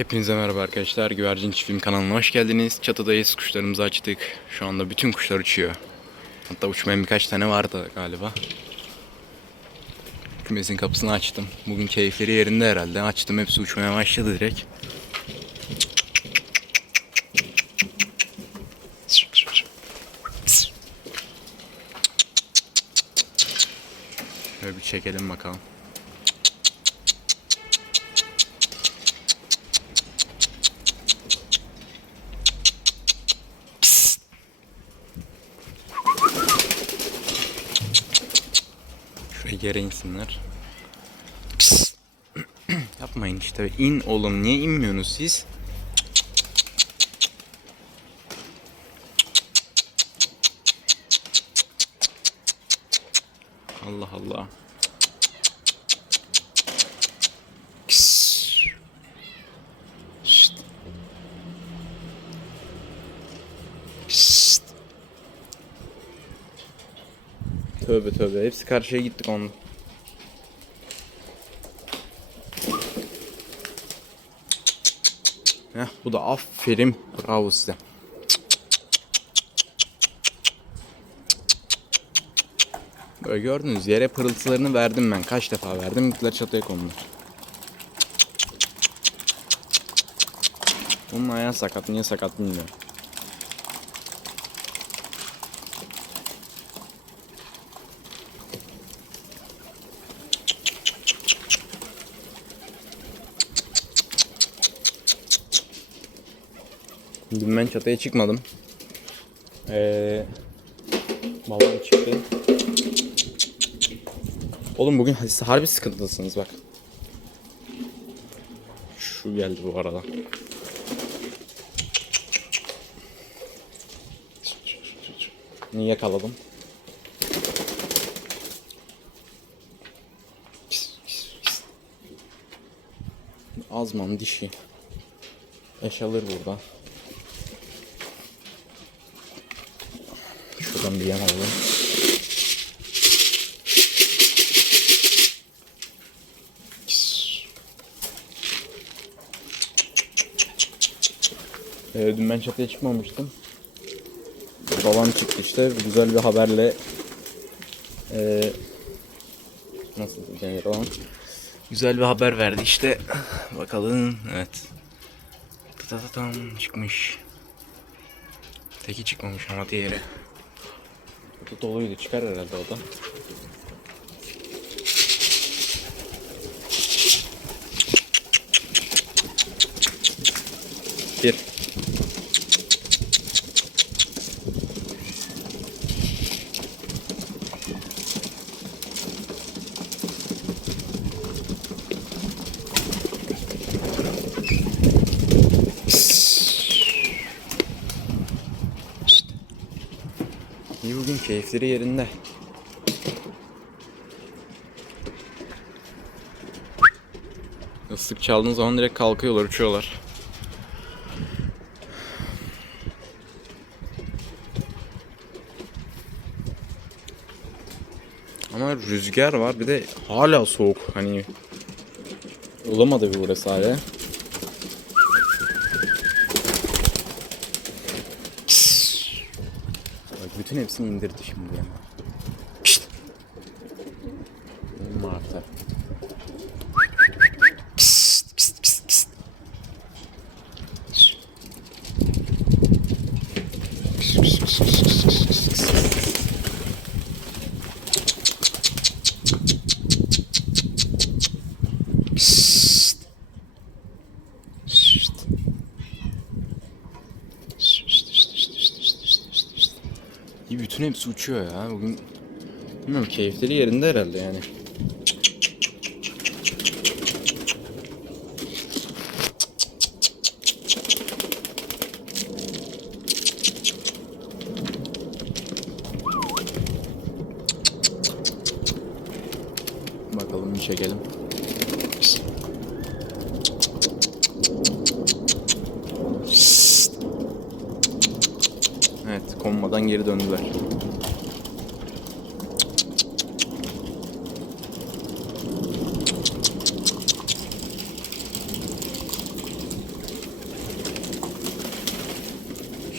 Hepinize merhaba arkadaşlar. Güvercin Çiftliğim kanalına hoş geldiniz. Çatıdayız. Kuşlarımızı açtık. Şu anda bütün kuşlar uçuyor. Hatta uçmayan birkaç tane vardı galiba. Kümesin kapısını açtım. Bugün keyifleri yerinde herhalde. Açtım hepsi uçmaya başladı direkt. Şöyle bir çekelim bakalım. Yere insinler. Pis. Yapmayın işte. İn oğlum. Niye inmiyorsunuz siz? Karşıya gittik onun. Heh, bu da aferin. Bravo size. Böyle gördünüz yere pırıltılarını verdim ben. Kaç defa verdim. Gittiler çatıya kondular. Bunun ayağı sakat. Niye sakat bilmiyorum. Dün ben çatıya çıkmadım. Ee, babam çıktı. Oğlum bugün siz harbi sıkıntılısınız bak. Şu geldi bu arada. Niye yakaladım? Azman dişi. Eş alır burada. Şuradan bir yem alalım. Ee, dün ben çatıya çıkmamıştım. Babam çıktı işte güzel bir haberle ee, nasıl denir o? Güzel bir haber verdi işte. Bakalım evet. Tatatam çıkmış. Teki çıkmamış ama diğeri. Da doluydu çıkar herhalde o da. Bir. İyi bugün keyifleri yerinde. Islık çaldığın zaman direkt kalkıyorlar, uçuyorlar. Ama rüzgar var bir de hala soğuk hani ılamadı bir burası hala. Bak bütün hepsini indirdi şimdi ya. Bütün hepsi uçuyor ya. Bugün bilmiyorum keyifleri yerinde herhalde yani. konmadan geri döndüler.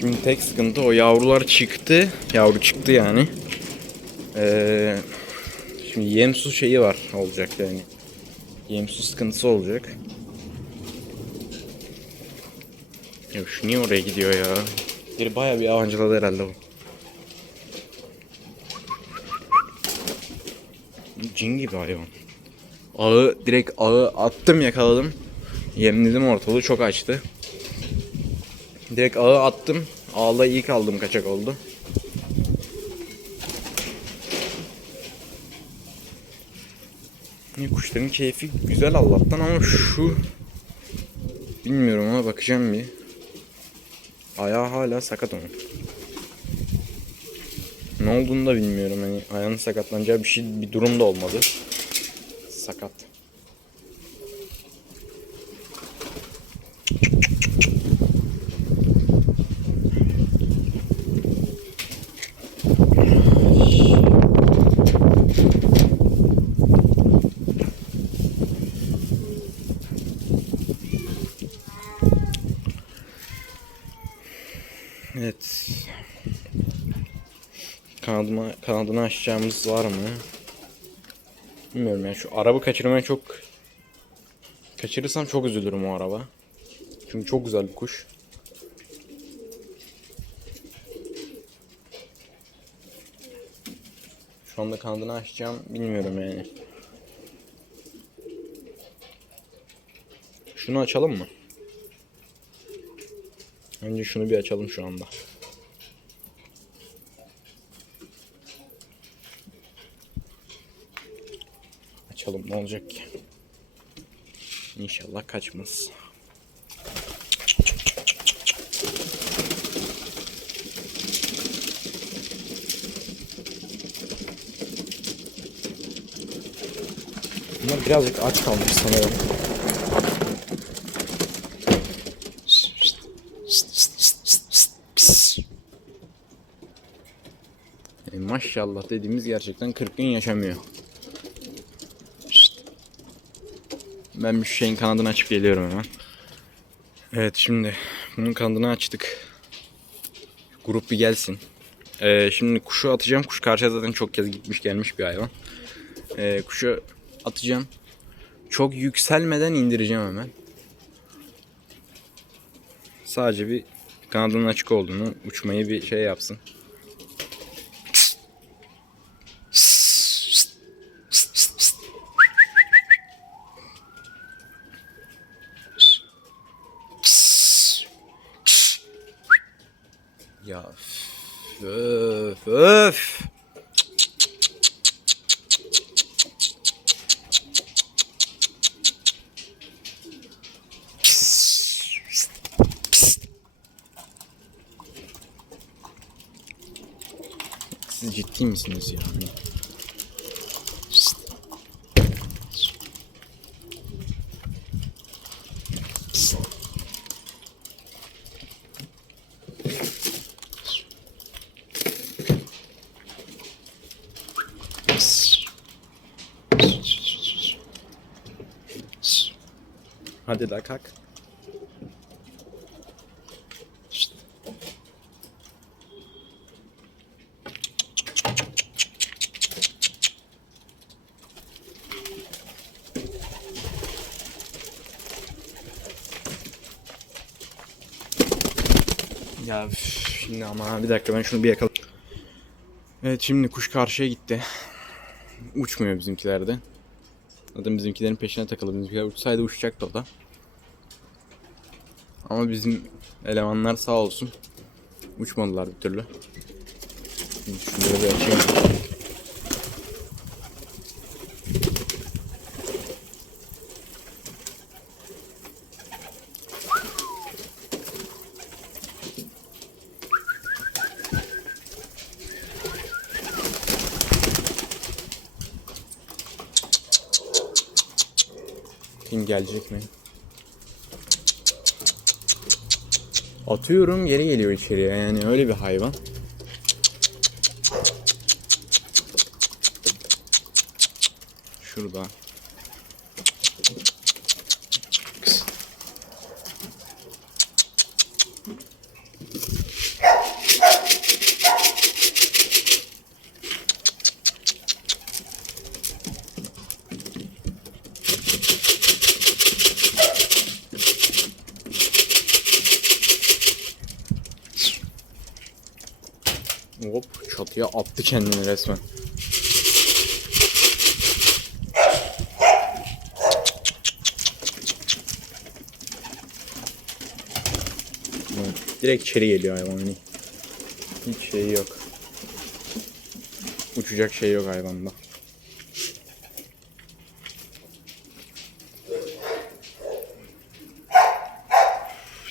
Şimdi tek sıkıntı o yavrular çıktı. Yavru çıktı yani. Ee, şimdi yem su şeyi var olacak yani. Yem su sıkıntısı olacak. Ya şu niye oraya gidiyor ya? Biri bayağı bir avancıladı herhalde bu. Cin gibi hayvan. Ağı direkt ağı attım yakaladım. Yemledim ortalığı çok açtı. Direkt ağı attım. Ağla ilk aldım kaçak oldu. Kuşların keyfi güzel Allah'tan ama şu bilmiyorum ama bakacağım bir. Ayağı hala sakat onun. Ne olduğunu da bilmiyorum hani ayağının sakatlanacağı bir şey bir durum da olmadı. Sakat. Evet. Kanadıma, kanadını açacağımız var mı? Bilmiyorum ya şu araba kaçırmaya çok kaçırırsam çok üzülürüm o araba. Çünkü çok güzel bir kuş. Şu anda kanadını açacağım bilmiyorum yani. Şunu açalım mı? Önce şunu bir açalım şu anda. Açalım ne olacak ki? İnşallah kaçmaz. Bunlar birazcık aç kalmış sanırım. E, maşallah dediğimiz gerçekten 40 gün yaşamıyor. Ben şu şeyin kanadını açıp geliyorum hemen. Evet şimdi bunun kanadını açtık. Grup bir gelsin. Ee, şimdi kuşu atacağım. Kuş karşıya zaten çok kez gitmiş gelmiş bir hayvan. Ee, kuşu atacağım. Çok yükselmeden indireceğim hemen. Sadece bir kanadının açık olduğunu, uçmayı bir şey yapsın. Siz ciddi misiniz ya? Hadi la kalk. Ya üf, şimdi ama bir dakika ben şunu bir yakalayayım. Evet şimdi kuş karşıya gitti. Uçmuyor bizimkiler de. Zaten bizimkilerin peşine takıldı. Bizimkiler uçsaydı uçacaktı o da. Ama bizim elemanlar sağ olsun. Uçmadılar bir türlü. Şunları bir açayım. Kim gelecek mi? Atıyorum geri geliyor içeriye yani öyle bir hayvan. Şurada. Çatıya attı kendini resmen. Direkt içeri geliyor hayvan. hani. Hiç şey yok. Uçacak şey yok hayvanda.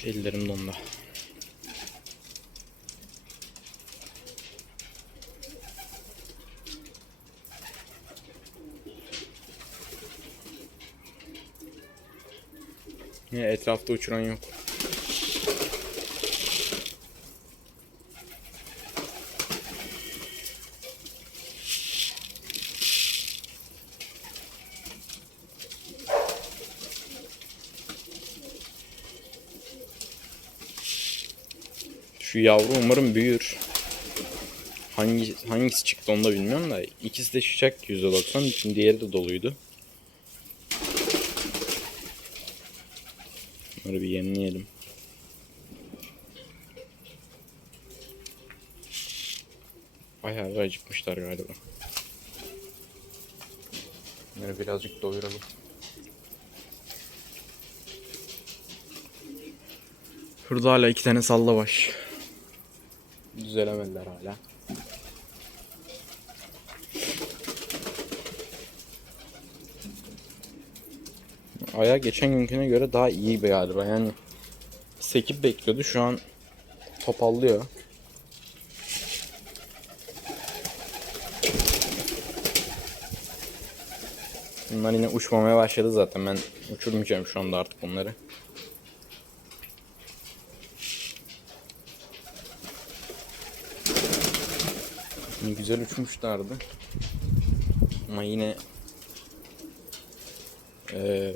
Ellerim dondu. Yine etrafta uçuran yok. Şu yavru umarım büyür. Hangi hangisi çıktı onu da bilmiyorum da ikisi de şişek %90 diğeri de doluydu. Bunları bir yemleyelim. Bayağı bir acıkmışlar galiba. Bunları birazcık doyuralım. Şurada hala iki tane salla baş. Düzelemediler hala. Aya geçen günküne göre daha iyi bir galiba yani. Sekip bekliyordu şu an topallıyor. Bunlar yine uçmamaya başladı zaten ben uçurmayacağım şu anda artık bunları. Güzel uçmuşlardı. Ama yine eee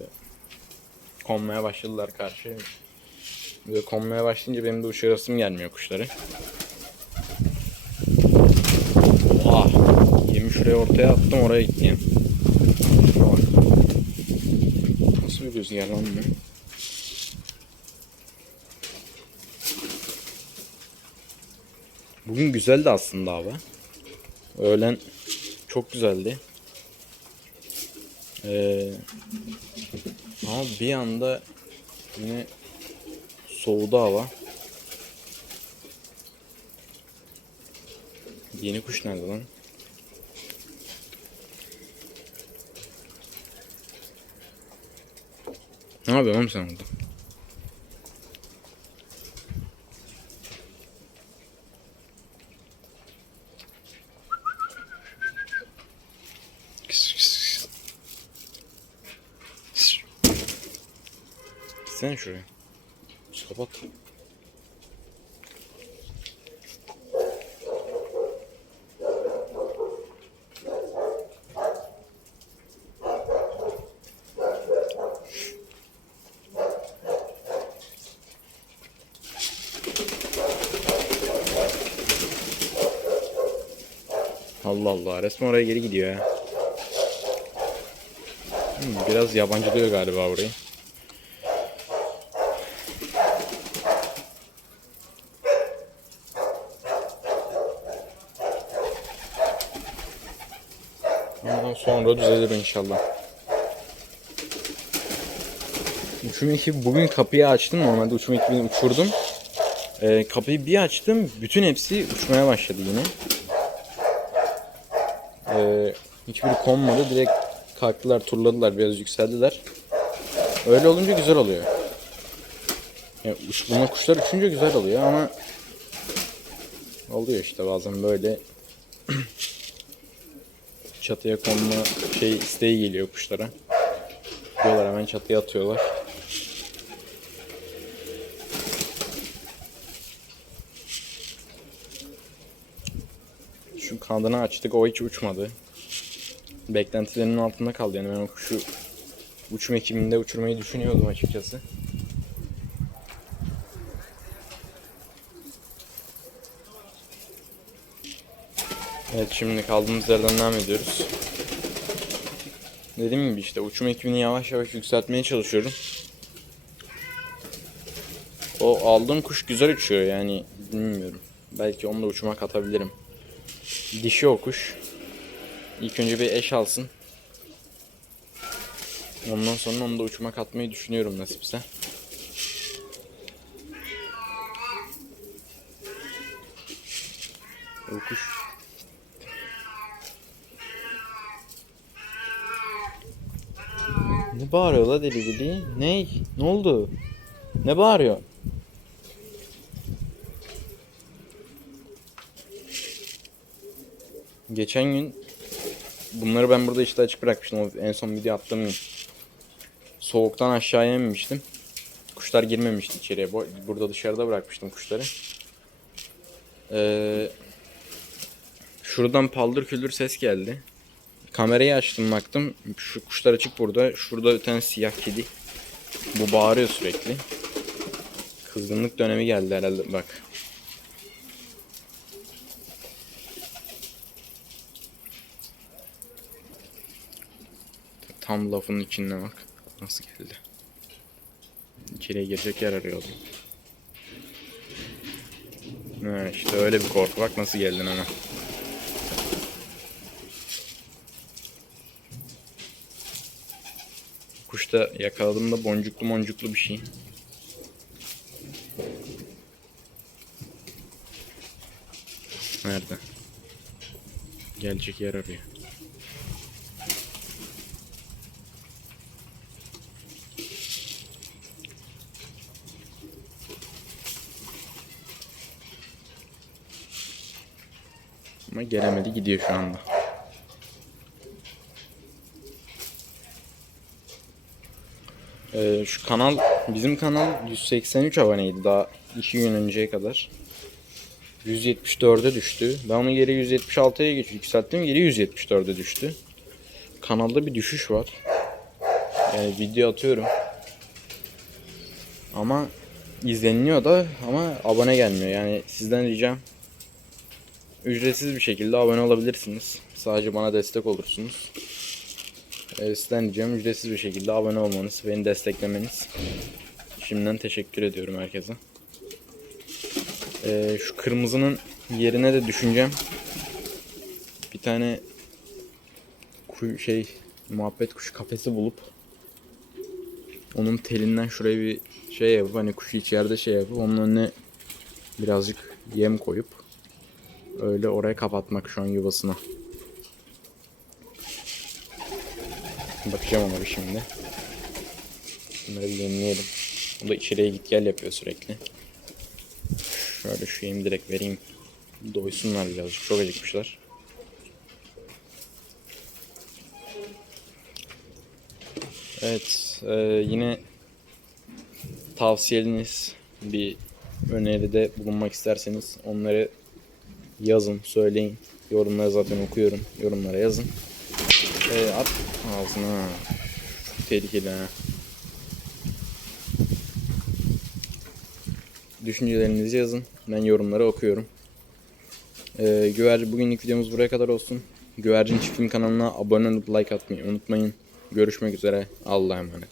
konmaya başladılar karşıya. Böyle konmaya başlayınca benim de uçurasım gelmiyor kuşları. Oha! Yemi şuraya ortaya attım oraya gitti yani. Nasıl bir rüzgar lan bu? Bugün güzeldi aslında abi. Öğlen çok güzeldi. Ee, ama bir anda yine soğudu hava. Yeni kuş nerede lan? Ne yapıyorsun sen orada? Gitsene şuraya. Kapat. Allah Allah resmen oraya geri gidiyor ya. Hmm, biraz yabancılıyor galiba burayı. Ondan düzelir inşallah. Uçum ekibi bugün kapıyı açtım. Normalde uçum ekibini uçurdum. Ee, kapıyı bir açtım. Bütün hepsi uçmaya başladı yine. Ee, hiçbiri konmadı. Direkt kalktılar, turladılar, biraz yükseldiler. Öyle olunca güzel oluyor. Yani buna kuşlar uçunca güzel oluyor ama oluyor işte bazen böyle çatıya konma şey isteği geliyor kuşlara. Diyorlar hemen çatıya atıyorlar. Şu kanadını açtık o hiç uçmadı. Beklentilerimin altında kaldı yani ben o kuşu uçum ekiminde uçurmayı düşünüyordum açıkçası. Evet şimdi kaldığımız yerden devam ediyoruz. Dediğim gibi işte uçum ekibini yavaş yavaş yükseltmeye çalışıyorum. O aldığım kuş güzel uçuyor yani bilmiyorum. Belki onu da uçuma katabilirim. Dişi o kuş. İlk önce bir eş alsın. Ondan sonra onu da uçuma katmayı düşünüyorum nasipse. O kuş. Ne bağırıyor la deli deli? Ne? Ne oldu? Ne bağırıyor? Geçen gün bunları ben burada işte açık bırakmıştım. En son video attığım gün. Soğuktan aşağıya inmiştim. Kuşlar girmemişti içeriye. Bu- Burada dışarıda bırakmıştım kuşları. Ee, şuradan paldır küldür ses geldi. Kamerayı açtım baktım. Şu kuşlar açık burada. Şurada tane siyah kedi. Bu bağırıyor sürekli. Kızgınlık dönemi geldi herhalde bak. Tam lafın içinde bak. Nasıl geldi. İçeriye girecek yer arıyordum. Ha işte öyle bir korku bak nasıl geldin hemen. Kuş da yakaladığımda boncuklu boncuklu bir şey. Nerede? Gelecek yer arıyor. Ama gelemedi gidiyor şu anda. Ee, şu kanal bizim kanal 183 aboneydi daha 2 gün önceye kadar. 174'e düştü. Ben onu geri 176'ya geç yükselttim. Geri 174'e düştü. Kanalda bir düşüş var. Yani video atıyorum. Ama izleniliyor da ama abone gelmiyor. Yani sizden ricam ücretsiz bir şekilde abone olabilirsiniz. Sadece bana destek olursunuz. Ee, sizden ricam ücretsiz bir şekilde abone olmanız, beni desteklemeniz. Şimdiden teşekkür ediyorum herkese. Ee, şu kırmızının yerine de düşüneceğim. Bir tane şey muhabbet kuşu kafesi bulup onun telinden şuraya bir şey yapıp hani kuşu içeride şey yapıp onun önüne birazcık yem koyup öyle oraya kapatmak şu an yuvasına. Bakacağım ona bir şimdi. Bunları bir yemleyelim. O da içeriye git gel yapıyor sürekli. Şöyle şu yemi direkt vereyim. Doysunlar birazcık. Çok acıkmışlar. Evet. e, yine tavsiyeniz bir öneride bulunmak isterseniz onları yazın, söyleyin. Yorumları zaten okuyorum. Yorumlara yazın. E, at ağzına. Çok tehlikeli ha. Düşüncelerinizi yazın. Ben yorumları okuyorum. Ee, Güvercin bugünlük videomuz buraya kadar olsun. Güvercin Çiftliğim kanalına abone olup like atmayı unutmayın. Görüşmek üzere. Allah'a emanet.